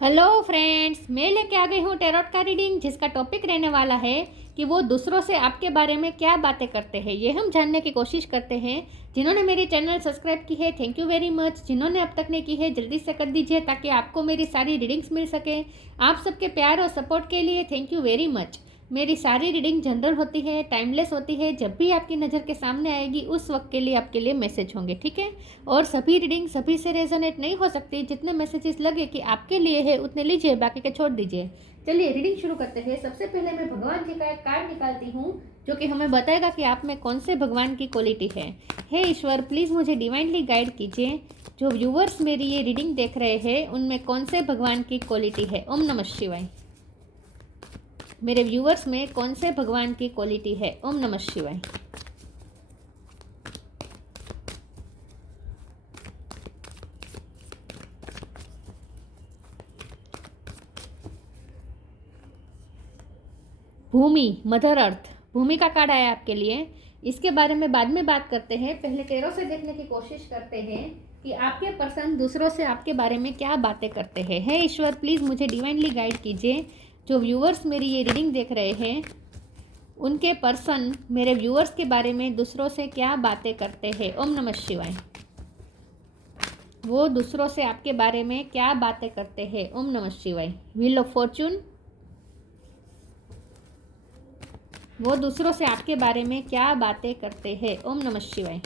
Hello friends, मैं लेके आ गई हूँ टैरोट का रीडिंग, जिसका टॉपिक रहने वाला है कि वो दूसरों से आपके बारे में क्या बातें करते हैं। ये हम जानने की कोशिश करते हैं। जिन्होंने मेरी चैनल सब्सक्राइब की है, थैंक यू वेरी मच। जिन्होंने अब तक नहीं की है, जल्दी से कर दीजिए ताकि आपको मेरी सारी रीडिंग्स मिल सके। आप सबके प्यार और सपोर्ट के लिए थैंक यू वेरी मच। मेरी सारी रीडिंग जनरल होती है, टाइमलेस होती है। जब भी आपकी नज़र के सामने आएगी उस वक्त के लिए आपके लिए मैसेज होंगे, ठीक है। और सभी रीडिंग सभी से रेजोनेट नहीं हो सकती। जितने मैसेजेस लगे कि आपके लिए है उतने लीजिए, बाकी के छोड़ दीजिए। चलिए रीडिंग शुरू करते हैं। सबसे पहले मैं भगवान जी का एक कार्ड निकालती हूँ, जो कि हमें बताएगा कि आप में कौन से भगवान की क्वालिटी है। हे ईश्वर, प्लीज़ मुझे डिवाइनली गाइड कीजिए। जो व्यूवर्स मेरी ये रीडिंग देख रहे हैं उनमें कौन से भगवान की क्वालिटी है। ओम नमः शिवाय। मेरे व्यूवर्स में कौन से भगवान की क्वालिटी है। ओम नमः शिवाय। भूमि, मदर अर्थ, भूमि का कार्ड आया आपके लिए। इसके बारे में बाद में बात करते हैं। पहले टैरो से देखने की कोशिश करते हैं कि आपके पर्सन दूसरों से आपके बारे में क्या बातें करते हैं। हे ईश्वर, प्लीज़ मुझे डिवाइनली गाइड कीजिए। जो व्यूअर्स मेरी ये रीडिंग देख रहे हैं उनके पर्सन मेरे व्यूअर्स के बारे में दूसरों से क्या बातें करते हैं। ओम नमः शिवाय। वो दूसरों से आपके बारे में क्या बातें करते हैं। ओम नमः शिवाय। व्हील ऑफ फॉर्चून, वो दूसरों से आपके बारे में क्या बातें करते हैं। ओम नमः शिवाय।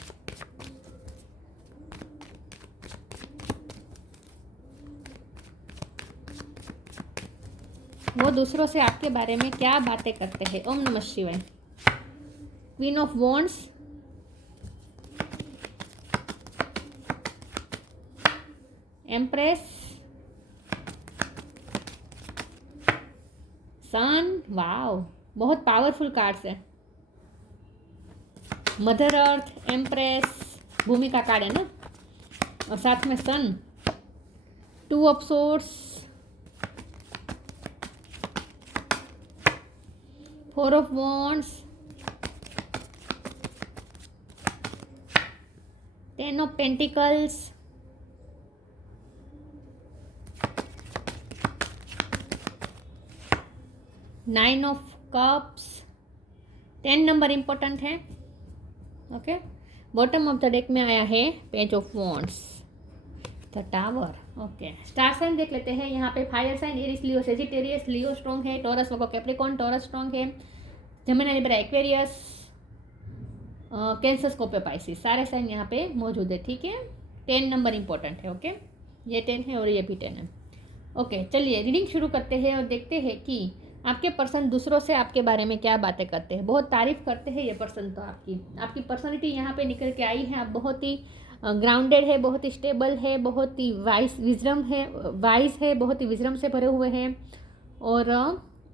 वो दूसरों से आपके बारे में क्या बातें करते हैं। ओम नमः शिवाय। Queen of wands, empress, sun, wow, बहुत पावरफुल कार्ड्स है। मदर अर्थ, एम्प्रेस, भूमि का कार्ड है ना, और साथ में sun, two of swords, four of wands, ten of pentacles, nine of cups. 10 number important है। Okay, bottom of the deck में आया है page of wands, the tower. Okay, star sign देख लेते हैं। यहाँ पे fire sign Aries, Leo, Sagittarius, Leo strong है, Taurus Virgo Capricorn, Taurus strong है, Gemini, Libra, Aquarius, Cancer, Scorpio, Pisces, सारे साइन यहाँ पे मौजूद है, ठीक है। 10 नंबर इंपॉर्टेंट है। ओके, ये 10 है और ये भी 10 है। ओके, चलिए रीडिंग शुरू करते हैं और देखते हैं कि आपके पर्सन दूसरों से आपके बारे में क्या बातें करते हैं। बहुत तारीफ करते हैं ये पर्सन, तो आपकी पर्सनालिटी यहाँ पे निकल के आई है। आप बहुत ही ग्राउंडेड है, बहुत ही स्टेबल है, बहुत ही वाइज है, बहुत ही विजडम से भरे हुए हैं। और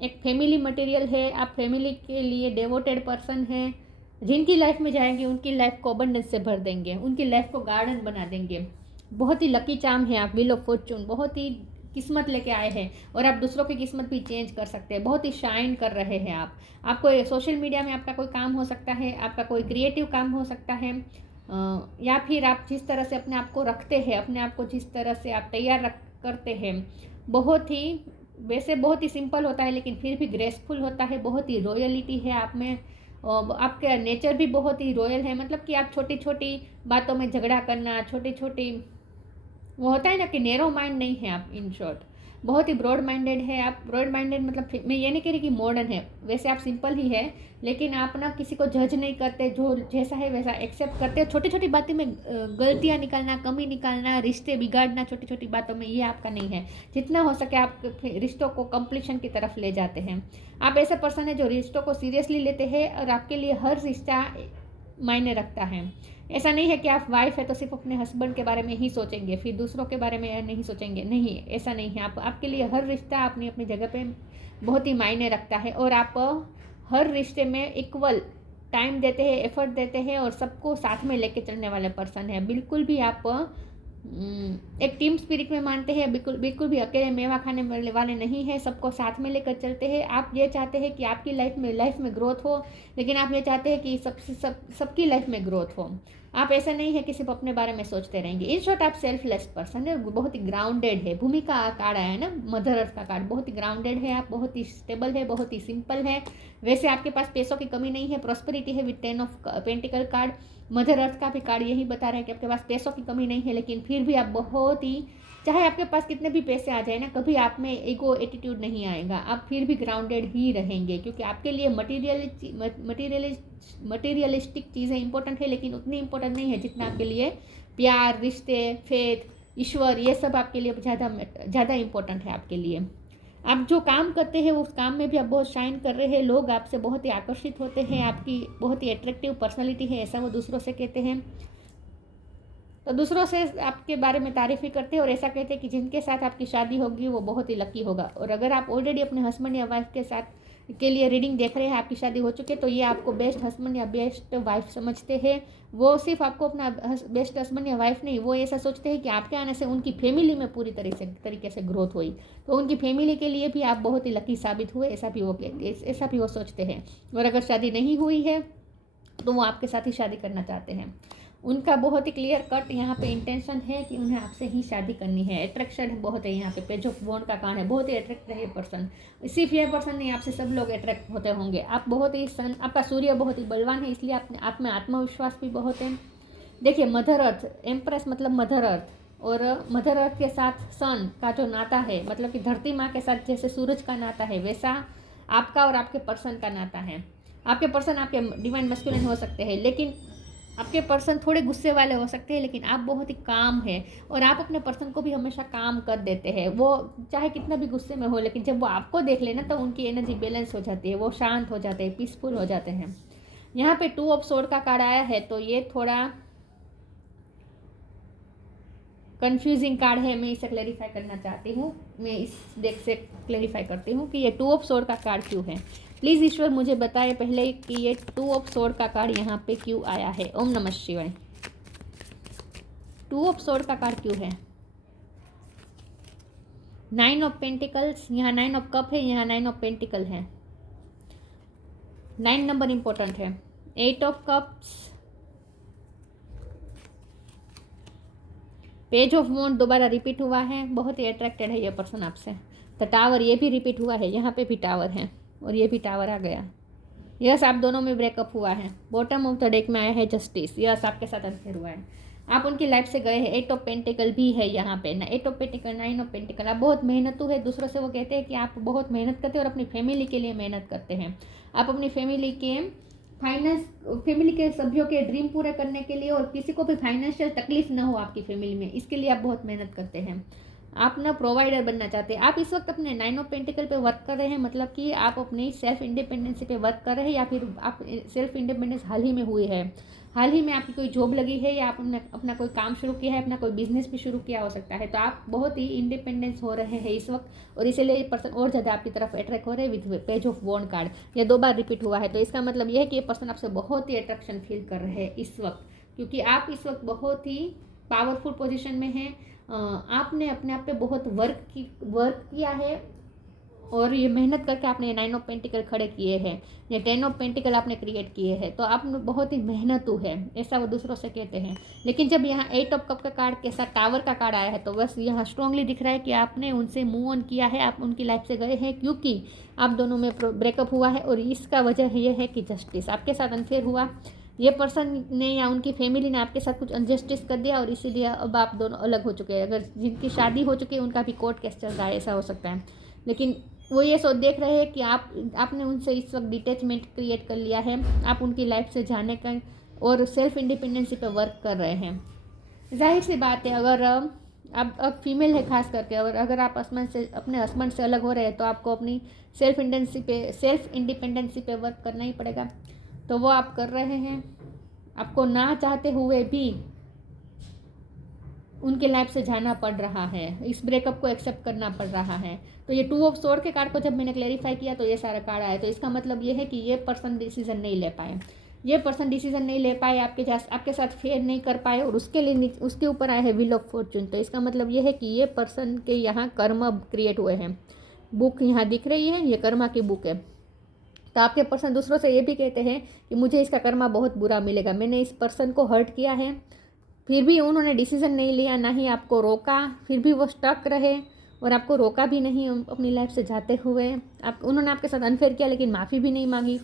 एक फैमिली मटेरियल है। आप फैमिली के लिए डेवोटेड पर्सन है। जिनकी लाइफ में जाएंगे उनकी लाइफ को अबंडेंस से भर देंगे, उनकी लाइफ को गार्डन बना देंगे। बहुत ही लकी चार्म है आप, व्हील ऑफ फॉर्चून, बहुत ही किस्मत लेके आए हैं और आप दूसरों की किस्मत भी चेंज कर सकते हैं। बहुत ही शाइन कर रहे हैं आप। आपको सोशल मीडिया में आपका कोई काम हो सकता है, आपका कोई क्रिएटिव काम हो सकता है, या फिर आप जिस तरह से अपने आप को रखते हैं, अपने आप को जिस तरह से आप तैयार करते हैं, बहुत ही वैसे बहुत ही सिंपल होता है लेकिन फिर भी ग्रेसफुल होता है। बहुत ही रॉयलिटी है आप में, और आपका नेचर भी बहुत ही रॉयल है। मतलब कि आप छोटी छोटी बातों में झगड़ा करना, छोटी छोटी, वो होता है ना कि नैरो माइंड नहीं है आप। इन शॉर्ट बहुत ही ब्रॉड माइंडेड है आप। ब्रॉड माइंडेड मतलब मैं ये नहीं कह रही कि मॉडर्न है, वैसे आप सिंपल ही है, लेकिन आप ना किसी को जज नहीं करते, जो जैसा है वैसा एक्सेप्ट करते हो। छोटी छोटी बातें में गलतियाँ निकालना, कमी निकालना, रिश्ते बिगाड़ना छोटी छोटी बातों में, ये आपका नहीं है। जितना हो सके आप रिश्तों को कंप्लीशन की तरफ ले जाते हैं। आप ऐसे पर्सन है जो रिश्तों को सीरियसली लेते हैं और आपके लिए हर रिश्ता मायने रखता है। ऐसा नहीं है कि आप वाइफ है तो सिर्फ अपने हस्बैंड के बारे में ही सोचेंगे, फिर दूसरों के बारे में नहीं सोचेंगे, नहीं, ऐसा नहीं है। आपके लिए हर रिश्ता अपनी अपनी जगह पे बहुत ही मायने रखता है और आप हर रिश्ते में इक्वल टाइम देते हैं, एफर्ट देते हैं और सबको साथ में लेके चलने वाले पर्सन है। बिल्कुल भी आप एक टीम स्पिरिट में मानते हैं, बिल्कुल भी अकेले मेवा खाने वाले नहीं है, सबको साथ में लेकर चलते हैं। आप ये चाहते हैं कि आपकी लाइफ में ग्रोथ हो, लेकिन आप ये चाहते हैं कि सबकी लाइफ में ग्रोथ हो। आप ऐसा नहीं है कि सिर्फ अपने बारे में सोचते रहेंगे। इन शॉर्ट आप सेल्फलेस पर्सन है, बहुत ही ग्राउंडेड है। भूमि का कार्ड आया है ना, मदर अर्थ का कार्ड, बहुत ही ग्राउंडेड है आप, बहुत ही स्टेबल है, बहुत ही सिंपल है। वैसे आपके पास पैसों की कमी नहीं है, प्रॉस्पेरिटी है with 10 of pentacle card. Mother earth का भी कार्ड यही बता रहा है कि आपके पास पैसों की कमी नहीं है, लेकिन फिर भी आप बहुत ही, चाहे आपके पास कितने भी पैसे आ जाए ना, कभी आप में ईगो एटीट्यूड नहीं आएगा, आप फिर भी ग्राउंडेड ही रहेंगे, क्योंकि आपके लिए मटीरियलिस्टिक चीज़ें इंपॉर्टेंट है, लेकिन उतनी इंपॉर्टेंट नहीं है जितना आपके लिए प्यार, रिश्ते, फेथ, ईश्वर, ये सब आपके लिए ज़्यादा इंपॉर्टेंट है आपके लिए। आप जो काम करते हैं उस काम में भी आप बहुत शाइन कर रहे हैं, लोग आपसे बहुत ही आकर्षित होते हैं, आपकी बहुत ही अट्रैक्टिव पर्सनालिटी है, ऐसा वो दूसरों से कहते हैं। तो दूसरों से आपके बारे में तारीफ ही करते हैं और ऐसा कहते हैं कि जिनके साथ आपकी शादी होगी वो बहुत ही लकी होगा। और अगर आप ऑलरेडी अपने हस्बैंड या वाइफ के साथ के लिए रीडिंग देख रहे हैं, आपकी शादी हो चुकी है, तो ये आपको बेस्ट हस्बैंड या बेस्ट वाइफ समझते हैं। वो सिर्फ आपको अपना बेस्ट हस्बैंड या वाइफ नहीं, वो ऐसा सोचते हैं कि आपके आने से उनकी फैमिली में पूरी तरीके से ग्रोथ हुई, तो उनकी फैमिली के लिए भी आप बहुत ही लकी साबित हुए, ऐसा भी वो सोचते हैं। और अगर शादी नहीं हुई है तो वो आपके साथ ही शादी करना चाहते हैं। उनका बहुत ही क्लियर कट यहाँ पे इंटेंशन है कि उन्हें आपसे ही शादी करनी है। अट्रैक्शन बहुत है यहाँ पे, पेज ऑफ वॉन्ड का कार्ड है, बहुत ही अट्रैक्ट है पर्सन। सिर्फ ये पर्सन नहीं, आपसे सब लोग अट्रैक्ट होते होंगे। आप बहुत ही आपका सूर्य बहुत ही बलवान है, इसलिए आप में आत्मविश्वास भी बहुत है। देखिए मदर अर्थ, एम्प्रेस मतलब मदर अर्थ, और मदर अर्थ के साथ सन का जो नाता है, मतलब कि धरती माँ के साथ जैसे सूरज का नाता है, वैसा आपका और आपके पर्सन का नाता है। आपके पर्सन आपके डिवाइन मैस्कुलिन हो सकते हैं, लेकिन आपके पर्सन थोड़े गुस्से वाले हो सकते हैं, लेकिन आप बहुत ही काम है और आप अपने पर्सन को भी हमेशा काम कर देते हैं। वो चाहे कितना भी गुस्से में हो, लेकिन जब वो आपको देख लेना तो उनकी एनर्जी बैलेंस हो जाती है, वो शांत हो जाते हैं, पीसफुल हो जाते हैं। यहाँ पे 2 ऑफ सोर्ड का कार्ड आया है, तो ये थोड़ा कंफ्यूजिंग कार्ड है। मैं इसे क्लैरिफाई करना चाहती हूँ, मैं इस डेक से क्लैरिफाई करती हूँ कि ये 2 ऑफ सोर्ड का कार्ड क्यों है। प्लीज़ ईश्वर मुझे बताए पहले कि ये 2 ऑफ सोर्ड का कार्ड यहाँ पे क्यों आया है। ओम नमः शिवाय। 2 ऑफ सोर्ड का कार्ड क्यों है? 9 ऑफ पेंटिकल्स, यहाँ 9 ऑफ कप है, यहाँ 9 ऑफ पेंटिकल है। 9 नंबर इंपॉर्टेंट है। 8 ऑफ कप्स, पेज ऑफ वॉन्ड दोबारा रिपीट हुआ है, बहुत ही अट्रैक्टेड है ये पर्सन आपसे। द टावर, ये भी रिपीट हुआ है, यहाँ पे भी टावर है और ये भी टावर आ गया। यस, आप दोनों में ब्रेकअप हुआ है। बॉटम ऑफ द डेक में आया है जस्टिस। यस, आपके साथ अनफेयर हुआ है, आप उनकी लाइफ से गए हैं। 8 ऑफ पेंटिकल भी है यहाँ पे, 8 ऑफ पेंटिकल, 9 ऑफ पेंटिकल। आप बहुत मेहनतू है, दूसरों से वो कहते हैं कि आप बहुत मेहनत करते हैं और अपनी फैमिली के लिए मेहनत करते हैं। आप अपनी फैमिली के सभ्यों के ड्रीम पूरे करने के लिए, और किसी को भी फाइनेंशियल तकलीफ ना हो आपकी फैमिली में, इसके लिए आप बहुत मेहनत करते हैं। आप ना प्रोवाइडर बनना चाहते हैं। आप इस वक्त अपने 9 ऑफ पेंटिकल पे वर्क कर रहे हैं, मतलब कि आप अपनी सेल्फ इंडिपेंडेंसी पे वर्क कर रहे हैं, या फिर आप सेल्फ इंडिपेंडेंस हाल ही में हुई है, हाल ही में आपकी कोई जॉब लगी है, या आपने अपना कोई काम शुरू किया है, अपना कोई बिजनेस भी शुरू किया हो सकता है। तो आप बहुत ही इंडिपेंडेंस हो रहे हैं इस वक्त, और इसीलिए ये पर्सन और ज़्यादा आपकी तरफ अट्रैक्ट हो रहे हैं with page of wand card. ये 2 बार रिपीट हुआ है, तो इसका मतलब यह है कि ये पर्सन आपसे बहुत ही अट्रैक्शन फील कर रहे हैं इस वक्त, क्योंकि आप इस वक्त बहुत ही पावरफुल पोजीशन में हैं। आपने अपने आप पे बहुत वर्क किया है, और ये मेहनत करके आपने 9 ऑफ पेंटिकल खड़े किए हैं, ये 10 ऑफ पेंटिकल आपने क्रिएट किए हैं, तो आप बहुत ही मेहनतू है, ऐसा वो दूसरों से कहते हैं। लेकिन जब यहाँ 8 ऑफ कप का कार्ड के साथ टावर का कार्ड आया है, तो बस यहाँ स्ट्रांगली दिख रहा है कि आपने उनसे मूव ऑन किया है, आप उनकी लाइफ से गए हैं, क्योंकि आप दोनों में ब्रेकअप हुआ है। और इसका वजह यह है कि जस्टिस, आपके साथ अनफेयर हुआ, ये पर्सन ने या उनकी फैमिली ने आपके साथ कुछ अनजस्टिस कर दिया, और इसीलिए अब आप दोनों अलग हो चुके हैं। अगर जिनकी शादी हो चुकी है उनका भी कोर्ट केस चल रहा है, ऐसा हो सकता है। लेकिन वो ये देख रहे हैं कि आपने उनसे इस वक्त डिटैचमेंट क्रिएट कर लिया है, आप उनकी लाइफ से जाने का और सेल्फ इंडिपेंडेंसी पे वर्क कर रहे हैं। जाहिर सी बात है, अगर आप अब फीमेल है खास करके, अगर आप अपने हस्बैंड से अलग हो रहे हैं, तो आपको अपनी सेल्फ इंडिपेंडेंसी पे वर्क करना ही पड़ेगा। तो वो आप कर रहे हैं, आपको ना चाहते हुए भी उनके लाइफ से जाना पड़ रहा है, इस ब्रेकअप को एक्सेप्ट करना पड़ रहा है। तो ये 2 ऑफ सोर्ड के कार्ड को जब मैंने क्लैरिफाई किया, तो ये सारा कार्ड आया। तो इसका मतलब ये है कि ये पर्सन डिसीजन नहीं ले पाए, आपके साथ फेयर नहीं कर पाए, और उसके ऊपर आया है व्हील ऑफ फॉर्चून। तो इसका मतलब ये है कि ये पर्सन के यहाँ कर्म क्रिएट हुए हैं। बुक यहाँ दिख रही है, ये कर्मा की बुक है। तो आपके पर्सन दूसरों से ये भी कहते हैं कि मुझे इसका कर्मा बहुत बुरा मिलेगा, मैंने इस पर्सन को हर्ट किया है, फिर भी उन्होंने डिसीज़न नहीं लिया, ना ही आपको रोका, फिर भी वो स्टक रहे और आपको रोका भी नहीं अपनी लाइफ से जाते हुए। उन्होंने आपके साथ अनफेयर किया लेकिन माफ़ी भी नहीं मांगी।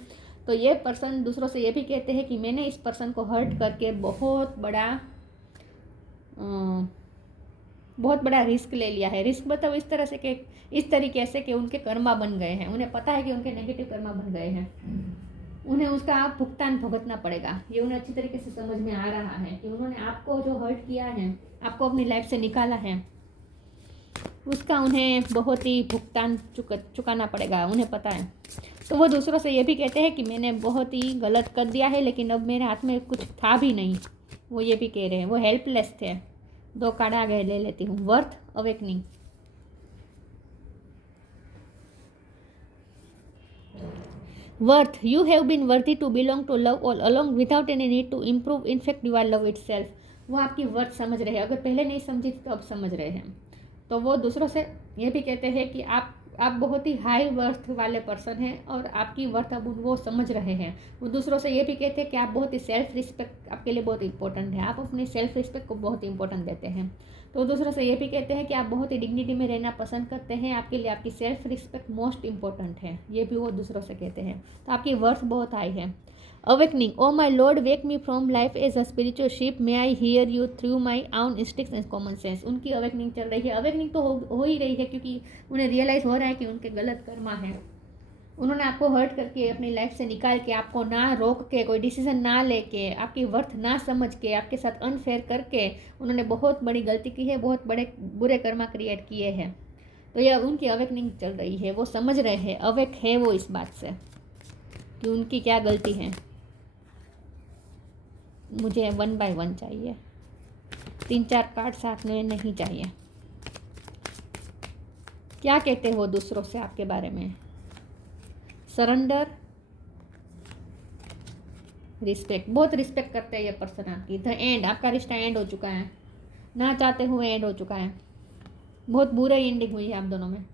तो ये पर्सन दूसरों से ये भी कहते हैं कि मैंने इस पर्सन को हर्ट करके बहुत बड़ा रिस्क ले लिया है। रिस्क मतलब इस तरीके से कि उनके कर्मा बन गए हैं, उन्हें पता है कि उनके नेगेटिव कर्मा बन गए हैं, उन्हें उसका भुगतान भुगतना पड़ेगा। ये उन्हें अच्छी तरीके से समझ में आ रहा है कि उन्होंने आपको जो हर्ट किया है, आपको अपनी लाइफ से निकाला है, उसका उन्हें बहुत ही भुगतान चुकाना पड़ेगा, उन्हें पता है। तो वो दूसरों से ये भी कहते हैं कि मैंने बहुत ही गलत कर दिया है लेकिन अब मेरे हाथ में कुछ था भी नहीं, वो ये भी कह रहे हैं, वो हेल्पलेस थे। 2 कार्ड आगे ले लेती हूँ। Worth, awakening. Worth, you have been worthy to belong to love all along without any need to improve. In fact, you are love itself. वो आपकी वर्थ समझ रहे हैं, अगर पहले नहीं समझी तो अब समझ रहे हैं। तो वो दूसरों से ये भी कहते हैं कि आप बहुत ही हाई वर्थ वाले पर्सन हैं और आपकी वर्थ अब वो समझ रहे हैं। वो दूसरों से ये भी कहते हैं कि आप बहुत ही सेल्फ रिस्पेक्ट आपके लिए बहुत इंपॉर्टेंट है, आप अपनी सेल्फ रिस्पेक्ट को बहुत इंपॉर्टेंट देते हैं। तो दूसरों से ये भी कहते हैं कि आप बहुत ही डिग्निटी में रहना पसंद करते हैं, आपके लिए आपकी सेल्फ रिस्पेक्ट मोस्ट इंपॉर्टेंट है, ये भी वो दूसरों से कहते हैं। तो आपकी वर्थ बहुत हाई है। Awakening, O my lord wake me from life as a spiritual ship, may I hear you through my own instincts and common sense. उनकी अवेकनिंग चल रही है। अवेकनिंग तो हो ही रही है क्योंकि उन्हें रियलाइज़ हो रहा है कि उनके गलत कर्मा है। उन्होंने आपको हर्ट करके अपनी लाइफ से निकाल के, आपको ना रोक के, कोई डिसीजन ना लेके, आपकी वर्थ ना समझ के, आपके साथ अनफेयर करके उन्होंने बहुत बड़ी गलती की है, बहुत बड़े बुरे कर्मा क्रिएट किए हैं। तो यह उनकी अवेकनिंग चल रही है, वो समझ रहे हैं, अवेक है वो इस बात से कि उनकी क्या गलती है। मुझे 1 बाय 1 चाहिए, 3-4 कार्ड साथ में नहीं चाहिए। क्या कहते हो दूसरों से आपके बारे में? सरेंडर, रिस्पेक्ट, बहुत रिस्पेक्ट करते हैं ये पर्सन आपकी। द एंड, आपका रिश्ता एंड हो चुका है, ना चाहते हुए एंड हो चुका है, बहुत बुरा एंडिंग हुई है आप दोनों में,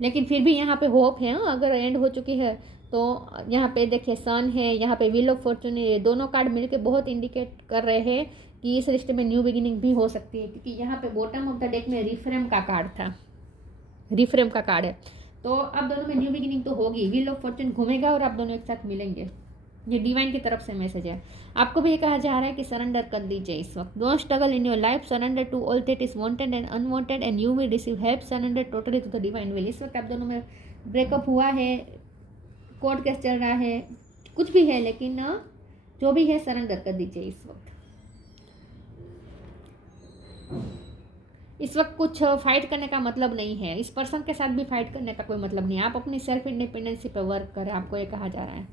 लेकिन फिर भी यहाँ पे होप है। अगर एंड हो चुकी है तो यहाँ पे देखिए सन है, यहाँ पे व्हील ऑफ फॉर्चून है, ये दोनों कार्ड मिलके बहुत इंडिकेट कर रहे हैं कि इस रिश्ते में न्यू बिगिनिंग भी हो सकती है, क्योंकि यहाँ पे बॉटम ऑफ द डेक में रिफ्रेम का कार्ड था, रिफ्रेम का कार्ड है। तो आप दोनों में न्यू बिगिनिंग तो होगी, व्हील ऑफ फॉर्चून घूमेगा और आप दोनों एक साथ मिलेंगे। ये डिवाइन की तरफ से मैसेज है। आपको भी ये कहा जा रहा है कि सरेंडर कर दीजिए इस वक्त। Don't struggle in your life, surrender to all that is wanted and unwanted and you will receive help, surrender totally to the divine will. इस वक्त आप दोनों में ब्रेकअप हुआ है, कोर्ट केस चल रहा है, कुछ भी है, लेकिन जो भी है सरेंडर कर दीजिए इस वक्त। इस वक्त कुछ फाइट करने का मतलब नहीं है, इस पर्सन के साथ भी फाइट करने का कोई मतलब नहीं है। आप अपनी सेल्फ इंडिपेंडेंसी पे वर्क करें, आपको ये कहा जा रहा है।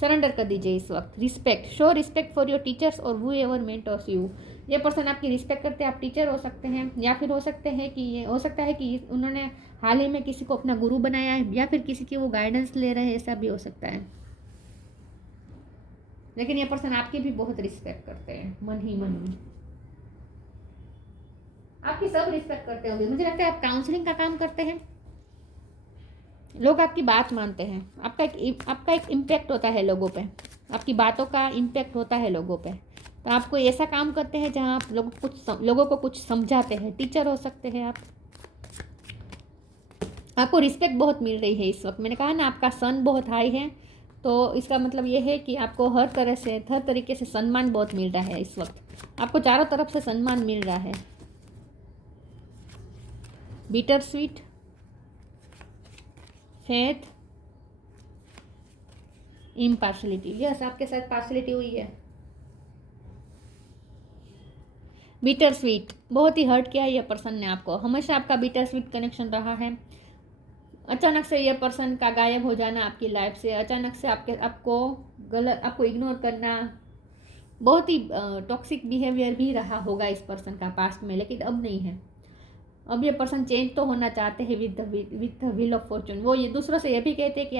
सरेंडर कर दीजिए इस वक्त। Respect, show respect for your teachers और हू एवर मेंटर्स यू। ये पर्सन आपकी रिस्पेक्ट करते हैं, आप टीचर हो सकते हैं, या फिर हो सकता है कि उन्होंने हाल ही में किसी को अपना गुरु बनाया है, या फिर किसी की वो गाइडेंस ले रहे हैं, ऐसा भी हो सकता है। लेकिन ये पर्सन आपकी भी बहुत रिस्पेक्ट करते हैं, मन ही मन में आपकी सब रिस्पेक्ट करते होंगे। मुझे लगता है आप काउंसलिंग का काम करते हैं, लोग आपकी बात मानते हैं, आपका एक इम्पैक्ट होता है लोगों पे, आपकी बातों का इम्पैक्ट होता है लोगों पे। तो आप कोई ऐसा काम करते हैं जहाँ आप लोगों को कुछ समझाते हैं, टीचर हो सकते हैं आप। आपको रिस्पेक्ट बहुत मिल रही है इस वक्त। मैंने कहा ना आपका सन बहुत हाई है, तो इसका मतलब ये है कि आपको हर तरीके से सम्मान बहुत मिल रहा है इस वक्त। आपको चारों तरफ से सम्मान मिल रहा है। Bitter sweet, faith, impartiality. Yes, आपके साथ पार्शलिटी हुई है। बिटर स्वीट, बहुत ही हर्ट किया है ये पर्सन ने आपको। हमेशा आपका बिटर स्वीट कनेक्शन रहा है। अचानक से ये पर्सन का गायब हो जाना आपकी लाइफ से, अचानक से आपको इग्नोर करना, बहुत ही टॉक्सिक बिहेवियर भी रहा होगा इस पर्सन का पास्ट में, लेकिन अब नहीं है। अब ये पर्सन चेंज तो होना चाहते हैं with the wheel of Fortune. वो ये दूसरों से ये भी कहते हैं कि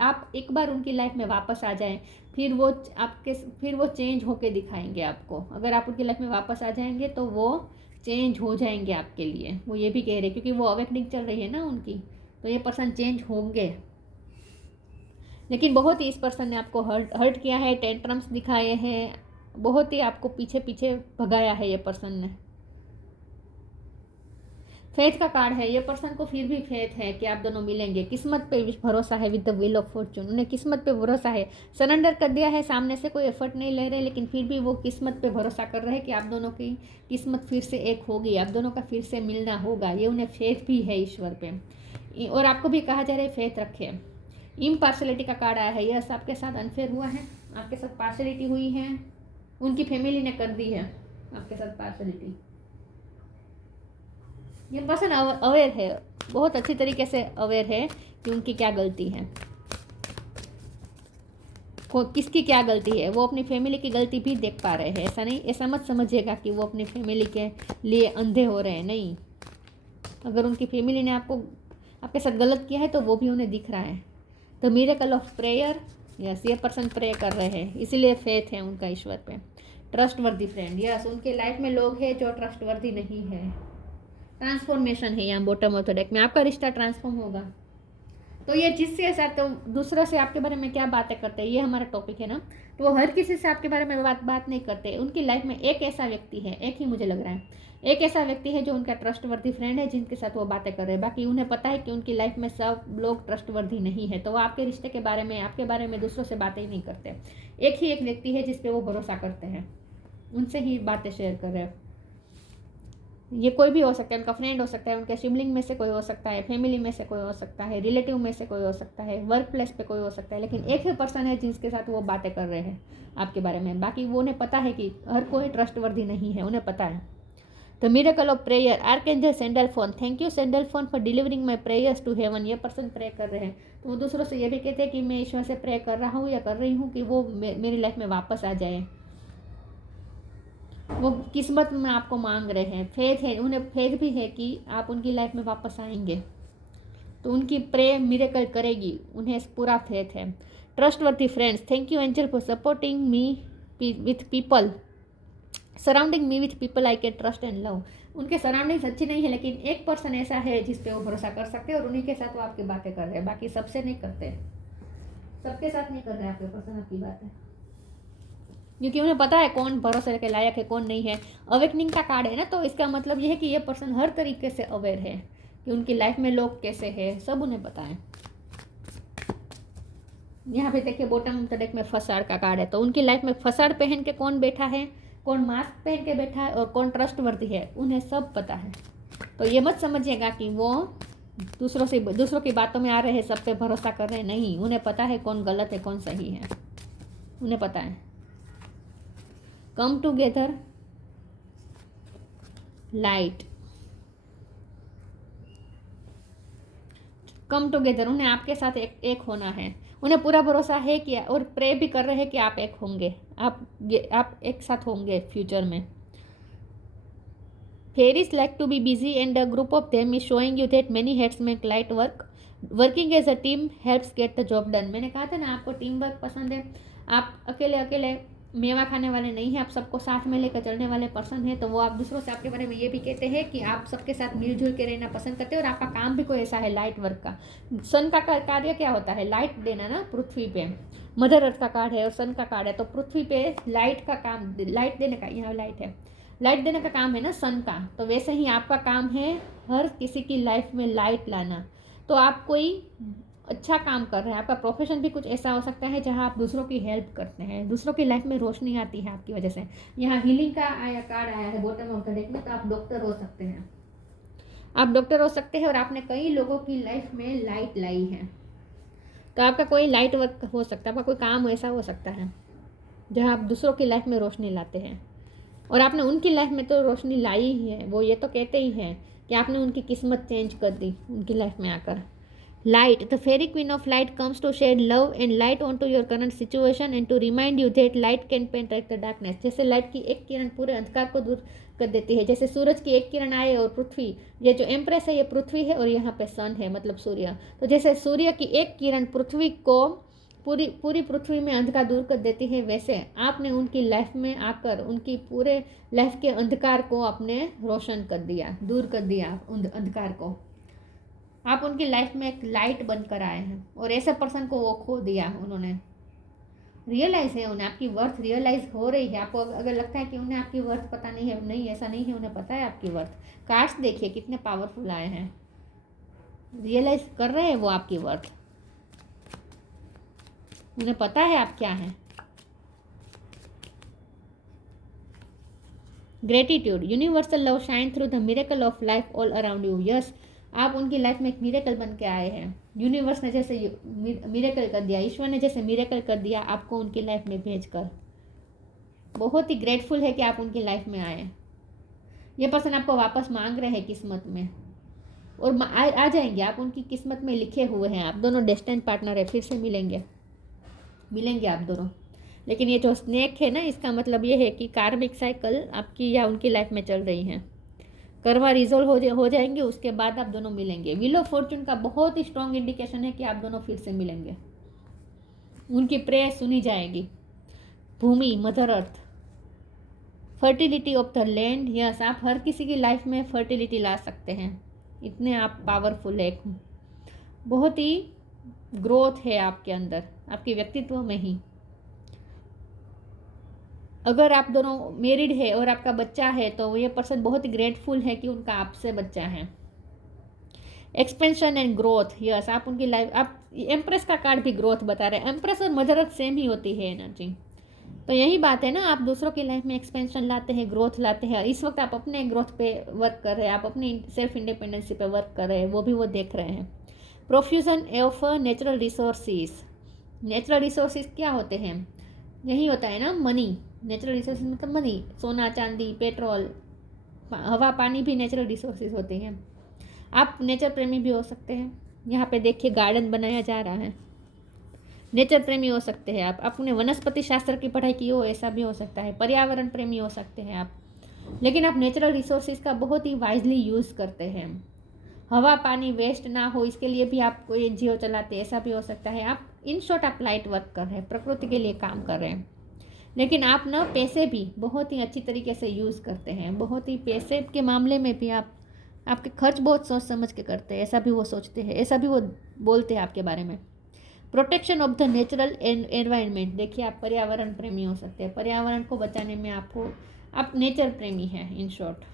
आप एक बार उनकी लाइफ में वापस आ जाएं, फिर वो चेंज होके दिखाएंगे आपको। अगर आप उनकी लाइफ में वापस आ जाएंगे तो वो चेंज हो जाएंगे आपके लिए। वो ये भी कह रहे हैं क्योंकि वो अवेकनिंग चल रही है ना उनकी, तो ये पर्सन चेंज होंगे। लेकिन बहुत ही इस पर्सन ने आपको हर्ट किया है, टेंट्रम्स दिखाए हैं, बहुत ही आपको पीछे पीछे भगाया है ये पर्सन ने। फेथ का कार्ड है, ये पर्सन को फिर भी फेथ है कि आप दोनों मिलेंगे। किस्मत पे भरोसा है with the wheel of Fortune, उन्हें किस्मत पे भरोसा है। सरेंडर कर दिया है, सामने से कोई एफर्ट नहीं ले रहे, लेकिन फिर भी वो किस्मत पे भरोसा कर रहे हैं कि आप दोनों की किस्मत फिर से एक होगी, आप दोनों का फिर से मिलना होगा। ये उन्हें फेथ भी है ईश्वर पे, और आपको भी कहा जा रहा है फेथ रखे। इम्पार्शलिटी का कार्ड आया है, यस आपके साथ अनफेयर हुआ है, आपके साथ पार्शलिटी हुई है, उनकी फैमिली ने कर दी है आपके साथ पार्शलिटी। ये पर्सन अवेयर है, बहुत अच्छी तरीके से अवेयर है कि उनकी क्या गलती है, किसकी क्या गलती है। वो अपनी फैमिली की गलती भी देख पा रहे हैं, ऐसा नहीं, ऐसा मत समझिएगा कि वो अपनी फैमिली के लिए अंधे हो रहे हैं, नहीं। अगर उनकी फैमिली ने आपके साथ गलत किया है तो वो भी उन्हें दिख रहा है। The miracle of prayer, yes ये पर्सन प्रे कर रहे हैं, इसीलिए फेथ है उनका ईश्वर पे। ट्रस्टवर्दी फ्रेंड, यस उनके लाइफ में लोग हैं जो ट्रस्टवर्दी नहीं है। ट्रांसफॉर्मेशन है यहाँ बॉटम ऑफ द डेक में, आपका रिश्ता ट्रांसफॉर्म होगा। तो ये जिसके साथ तो दूसरों से आपके बारे में क्या बातें करते हैं, ये हमारा टॉपिक है ना। तो वो हर किसी से आपके बारे में बात नहीं करते। उनकी लाइफ में एक ऐसा व्यक्ति है, एक ही मुझे लग रहा है, एक ऐसा व्यक्ति है जो उनका ट्रस्टवर्दी फ्रेंड है, जिनके साथ वो बातें कर रहे हैं। बाकी उन्हें पता है कि उनकी लाइफ में सब लोग ट्रस्टवर्दी नहीं है, तो वो आपके रिश्ते के बारे में, आपके बारे में दूसरों से बातें ही नहीं करते। एक ही एक व्यक्ति है जिसपे वो भरोसा करते हैं, उनसे ही बातें शेयर कर रहे हैं। ये कोई भी हो सकता है, उनका फ्रेंड हो सकता है, उनके सिबलिंग में से कोई हो सकता है, फैमिली में से कोई हो सकता है, रिलेटिव में से कोई हो सकता है, वर्क प्लेस पे कोई हो सकता है, लेकिन एक ही पर्सन है जिसके साथ वो बातें कर रहे हैं आपके बारे में। बाकी वो उन्हें पता है कि हर कोई ट्रस्टवर्दी नहीं है, उन्हें पता है। The miracle of prayer, archangel Sandalphon, thank you Sandalphon for delivering my prayers to heaven. ये पर्सन प्रे कर रहे हैं, तो वो दूसरों से ये भी कहते हैं कि मैं ईश्वर से प्रे कर रहा हूँ या कर रही हूँ कि वो मेरी लाइफ में वापस आ जाए। वो किस्मत में आपको मांग रहे हैं, फेथ है, उन्हें फेथ भी है कि आप उनकी लाइफ में वापस आएंगे, तो उनकी प्रे मिरेकल करेगी, उन्हें पूरा फेथ है। Trustworthy friends, thank you angel for supporting me with people, surrounding me with people I can trust and love. उनके सराउंडिंग्स अच्छी नहीं है, लेकिन एक पर्सन ऐसा है जिस पे वो भरोसा कर सकते हैं, और उन्हीं के साथ वो आपकी बातें कर रहे हैं। बाकी सबसे नहीं करते, सबके साथ नहीं कर रहे आपके पर्सन आपकी बातें, क्योंकि उन्हें पता है कौन भरोसे के लायक है, कौन नहीं है। अवेकनिंग का कार्ड है ना, तो इसका मतलब ये है कि ये पर्सन हर तरीके से अवेयर है कि उनकी लाइफ में लोग कैसे हैं, सब उन्हें पता है। यहाँ पे देखिए बॉटम ऑफ द डेक में फसाड़ का कार्ड है, तो उनकी लाइफ में फसाड़ पहन के कौन बैठा है, कौन मास्क पहन के बैठा है, और कौन ट्रस्टवर्दी है, उन्हें सब पता है। तो ये मत समझिएगा कि वो दूसरों की बातों में आ रहे हैं, सब पे भरोसा कर रहे हैं, नहीं। उन्हें पता है कौन गलत है, कौन सही है, उन्हें पता है। Come together, light, come together, उन्हें आपके साथ एक होना है। उन्हें पूरा भरोसा है कि, और प्रे भी कर रहे हैं कि आप एक होंगे, आप एक साथ होंगे फ्यूचर में। Fairies like to be busy and a group of them is showing you that many heads make light work, working as a team helps get the job done. मैंने कहा था ना आपको टीम वर्क पसंद है, आप अकेले अकेले मेवा खाने वाले नहीं हैं, आप सबको साथ में लेकर चलने वाले पर्सन हैं। तो वो आप दूसरों से आपके बारे में ये भी कहते हैं कि आप सबके साथ मिलजुल के रहना पसंद करते हैं, और आपका काम भी कोई ऐसा है लाइट वर्क का। सन का कार्य क्या होता है, लाइट देना ना पृथ्वी पे। मदर अर्थ का कार्ड है और सन का कार्ड है, तो पृथ्वी पे लाइट का काम, लाइट देने का, यहाँ लाइट है, लाइट देने का काम है ना सन का। तो वैसे ही आपका काम है हर किसी की लाइफ में लाइट लाना। तो आप कोई अच्छा काम कर रहे हैं, आपका प्रोफेशन भी कुछ ऐसा हो सकता है जहां आप दूसरों की हेल्प करते हैं, दूसरों की लाइफ में रोशनी आती है आपकी वजह से। यहाँ हीलिंग का कार्ड आया है बॉटम ऑफ द डेक में, तो आप डॉक्टर हो सकते हैं, आप डॉक्टर हो सकते हैं, और आपने कई लोगों की लाइफ में लाइट लाई है। तो आपका कोई लाइट वर्क हो सकता है, आपका कोई काम ऐसा हो सकता है जहाँ आप दूसरों की लाइफ में रोशनी लाते हैं, और आपने उनकी लाइफ में तो रोशनी लाई ही है। वो ये तो कहते ही हैं कि आपने उनकी किस्मत चेंज कर दी उनकी लाइफ में आकर। Light, the fairy queen of light comes to shed love and light onto your current situation and to remind you that light can penetrate the darkness। जैसे लाइट की एक किरण पूरे अंधकार को दूर कर देती है, जैसे सूरज की एक किरण आए और पृथ्वी, ये जो एम्प्रेस है ये पृथ्वी है, और यहाँ पे सन है मतलब सूर्य। तो जैसे सूर्य की एक किरण पृथ्वी को पूरी पृथ्वी में अंधकार दूर कर देती है, वैसे आपने उनकी लाइफ में आकर उनकी पूरे लाइफ के अंधकार को आपने रोशन कर दिया, दूर कर दिया अंधकार को। आप उनकी लाइफ में एक लाइट बनकर आए हैं और ऐसे पर्सन को वो खो दिया उन्होंने। रियलाइज़ है उन्हें, आपकी वर्थ रियलाइज़ हो रही है। आपको अगर लगता है कि उन्हें आपकी वर्थ पता नहीं है, नहीं ऐसा नहीं है, उन्हें पता है आपकी वर्थ। कार्ड्स देखिए कितने पावरफुल आए हैं, रियलाइज़ कर रहे हैं वो आपकी वर्थ, उन्हें पता है आप क्या हैं। Gratitude, universal love shine through the miracle of life all around you. Yes, आप उनकी लाइफ में एक मिरेकल बन के आए हैं। यूनिवर्स ने जैसे मिरेकल कर दिया, ईश्वर ने जैसे मिरेकल कर दिया आपको उनकी लाइफ में भेजकर। बहुत ही ग्रेटफुल है कि आप उनकी लाइफ में आए। ये पर्सन आपको वापस मांग रहे हैं किस्मत में, और आ जाएंगे। आप उनकी किस्मत में लिखे हुए हैं, आप दोनों डेस्टिनेड पार्टनर है, फिर से मिलेंगे आप दोनों। लेकिन ये जो स्नेक है ना, इसका मतलब ये है कि कार्मिक साइकिल आपकी या उनकी लाइफ में चल रही है। कर्मा रिजोल्व हो जाएंगे, उसके बाद आप दोनों मिलेंगे। व्हील ऑफ फॉर्चून का बहुत ही स्ट्रॉन्ग इंडिकेशन है कि आप दोनों फिर से मिलेंगे। उनकी प्रेयर सुनी जाएगी। भूमि, mother earth, fertility of the land. Yes, आप हर किसी की लाइफ में फर्टिलिटी ला सकते हैं, इतने आप पावरफुल है। बहुत ही ग्रोथ है आपके अंदर, आपके व्यक्तित्व में ही। अगर आप दोनों मैरिड है और आपका बच्चा है तो ये पर्सन बहुत ही ग्रेटफुल है कि उनका आपसे बच्चा है। एक्सपेंशन एंड ग्रोथ, यस, आप उनकी लाइफ, आप एम्प्रेस का कार्ड भी ग्रोथ बता रहे हैं। एम्प्रेस और मदर अर्थ सेम ही होती है एनर्जी। तो यही बात है ना, आप दूसरों की लाइफ में एक्सपेंशन लाते हैं, ग्रोथ लाते हैं। इस वक्त आप अपने ग्रोथ पे वर्क कर रहे हैं, आप अपनी सेल्फ इंडिपेंडेंसी पे वर्क कर रहे हैं, वो भी वो देख रहे हैं। Profusion of natural resources. Natural resources क्या होते हैं? यही होता है ना, मनी। नेचुरल रिसोर्सेज मतलब मनी, सोना चांदी पेट्रोल, हवा पानी भी नेचुरल रिसोर्सेज होते हैं। आप नेचर प्रेमी भी हो सकते हैं। यहाँ पे देखिए गार्डन बनाया जा रहा है, नेचर प्रेमी हो सकते हैं आप। आपने वनस्पति शास्त्र की पढ़ाई की हो, ऐसा भी हो सकता है। पर्यावरण प्रेमी हो सकते हैं आप, लेकिन आप नेचुरल रिसोर्सेज का बहुत ही वाइजली यूज़ करते हैं। हवा पानी वेस्ट ना हो, इसके लिए भी आप कोई एनजीओ चलाते हैं, ऐसा भी हो सकता है। आप इन शॉर्ट आप लाइट वर्क कर रहे हैं, प्रकृति के लिए काम कर रहे हैं। लेकिन आप ना पैसे भी बहुत ही अच्छी तरीके से यूज़ करते हैं। बहुत ही पैसे के मामले में भी आपके खर्च बहुत सोच समझ के करते हैं, ऐसा भी वो सोचते हैं, ऐसा भी वो बोलते हैं आपके बारे में। Protection of the natural environment, देखिए आप पर्यावरण प्रेमी हो सकते हैं। पर्यावरण को बचाने में आप नेचर प्रेमी हैं इन शॉर्ट।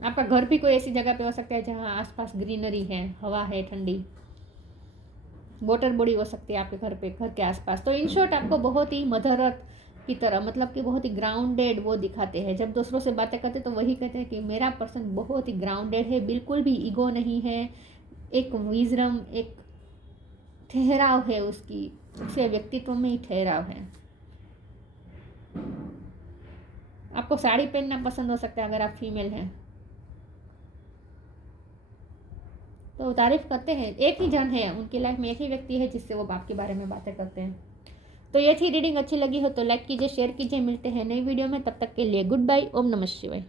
आपका घर भी कोई ऐसी जगह पे हो सकता है जहाँ आसपास ग्रीनरी है, हवा है ठंडी, वाटर बॉडी हो सकती है आपके घर पे, घर के आसपास। तो इन शॉर्ट आपको बहुत ही मदर अर्थ की तरह, मतलब कि बहुत ही ग्राउंडेड वो दिखाते हैं। जब दूसरों से बातें करते तो वही कहते हैं कि मेरा पर्सन बहुत ही ग्राउंडेड है, बिल्कुल भी ईगो नहीं है, एक विजडम, एक ठहराव है उसके व्यक्तित्व में ही ठहराव है। आपको साड़ी पहनना पसंद हो सकता है अगर आप फीमेल हैं, तो तारीफ करते हैं। एक ही जन है उनकी लाइफ में, एक ही व्यक्ति है जिससे वो आपके बारे में बातें करते हैं। तो ये थी रीडिंग, अच्छी लगी हो तो लाइक कीजिए, शेयर कीजिए। मिलते हैं नई वीडियो में, तब तक के लिए गुड बाय। ओम नमः शिवाय।